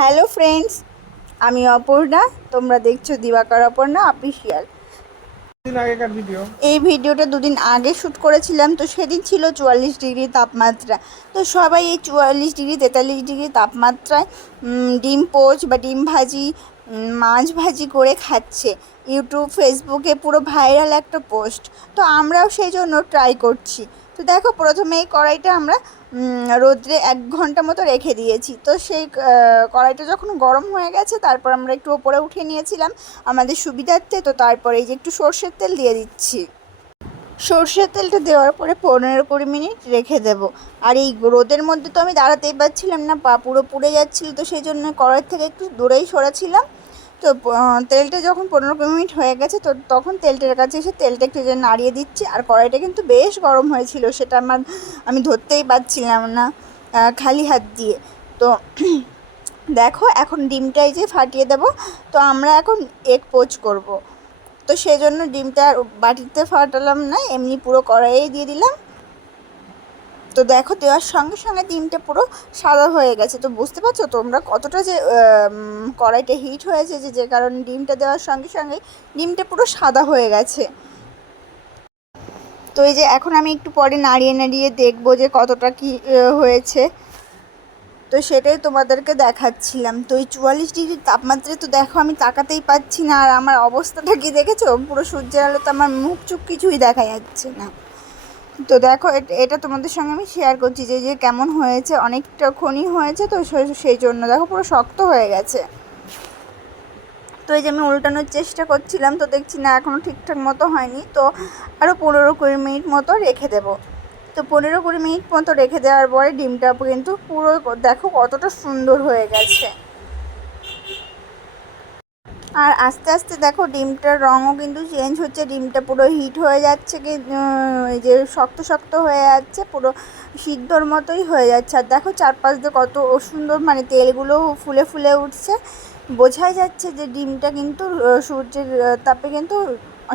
Hello friends, আমি অপর্ণা। তোমরা দেখছো দিবাকর অপর্ণা অফিসিয়াল। এই ভিডিওটা দুদিন আগে শ্যুট করেছিলাম। তো সেদিন ছিল 44 ডিগ্রি তাপমাত্রা। তো সবাই এই 44 ডিগ্রি 43 ডিগ্রি তাপমাত্রায় ডিম পোচ বা ডিম ভাজি, মাছ ভাজি করে খাচ্ছে। ইউটিউব ফেসবুকে পুরো ভাইরাল একটা পোস্ট। তো আমরাও সেই জন্য ট্রাই করছি। তো দেখো, প্রথমে এই কড়াইটা আমরা রোদ্রে 1 ঘন্টা মতো রেখে দিয়েছি। তো সেই কড়াইটা যখন গরম হয়ে গেছে, তারপর আমরা একটু ওপরে উঠিয়ে নিয়েছিলাম আমাদের সুবিধার্থে। তো তারপরে এই যে একটু সর্ষের তেল দিয়ে দিচ্ছি। সর্ষের তেলটা দেওয়ার পরে 15-20 মিনিট রেখে দেব। আর এই রোদের মধ্যে তো আমি দাঁড়াতেই পারছিলাম না, পা পুরো পুড়ে যাচ্ছিলো। তো সেই জন্য কড়াই থেকে একটু দূরেই সরেছিলাম। তো তেলটা যখন 15-20 মিনিট হয়ে গেছে, তো তখন তেলটার কাছে এসে তেলটা একটু যে নাড়িয়ে দিচ্ছি। আর কড়াইটা কিন্তু বেশ গরম হয়েছিল, সেটা আমি ধরতেই পারছিলাম না খালি হাত দিয়ে। তো দেখো, এখন ডিমটাই যে ফাটিয়ে দেব। তো আমরা এখন এগ পোচ করব। তো সেই জন্য ডিমটা আর বাটিতে ফাটালাম না, এমনি পুরো কড়াইয়ে দিয়ে দিলাম। তো দেখো, দেওয়ার সঙ্গে সঙ্গে ডিমটা পুরো সাদা হয়ে গেছে। তো বুঝতে পারছো তোমরা কতটা যে কড়াইটা হিট হয়েছে, যে কারণে ডিমটা দেওয়ার সঙ্গে সঙ্গে ডিমটা পুরো সাদা হয়ে গেছে। তো এই যে এখন আমি একটু পরে নাড়িয়ে নাড়িয়ে দেখবো যে কতটা কি হয়েছে। তো সেটাই তোমাদেরকে দেখাচ্ছিলাম। তো এই 44 ডিগ্রি তাপমাত্রায় তো দেখো আমি তাকাতেই পাচ্ছি না। আর আমার অবস্থাটা কি দেখেছো? পুরো সূর্যের আলো তো আমার মুখ চুখ কিছুই দেখা যাচ্ছে না। তো দেখো, এটা তোমাদের সঙ্গে আমি শেয়ার করছি যে কেমন হয়েছে। অনেকটা খনি হয়েছে, তো সেই জন্য দেখো পুরো শক্ত হয়ে গেছে। তো এই যে আমি উল্টানোর চেষ্টা করছিলাম, তো দেখছি না এখনও ঠিকঠাক মতো হয়নি। তো আরও 15-20 মিনিট মতো রেখে দেবো। তো 15-20 মিনিট মতো রেখে দেওয়ার পরে ডিমটা কিন্তু পুরো দেখো কতটা সুন্দর হয়ে গেছে। আর আস্তে আস্তে দেখো ডিমটার রঙও কিন্তু চেঞ্জ হচ্ছে, ডিমটা পুরো হিট হয়ে যাচ্ছে, কি এই যে শক্ত শক্ত হয়ে যাচ্ছে, পুরো সিদ্ধর মতোই হয়ে যাচ্ছে। আর দেখো চারপাশ দিয়ে কত সুন্দর, মানে তেলগুলো ফুলে ফুলে উঠছে। বোঝাই যাচ্ছে যে ডিমটা কিন্তু সূর্যের তাপে কিন্তু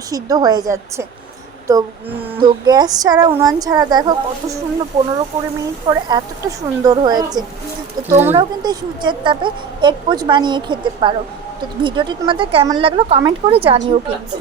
সিদ্ধ হয়ে যাচ্ছে। তো তো গ্যাস ছাড়া, উনান ছাড়া দেখো কত সুন্দর 15-20 মিনিট পরে এতটা সুন্দর হয়েছে। তো তোমরাও কিন্তু এই সূর্যের তাপে এগ পোচ বানিয়ে খেতে পারো। তো ভিডিওটি তোমাদের কেমন লাগলো কমেন্ট করে জানিও কিন্তু।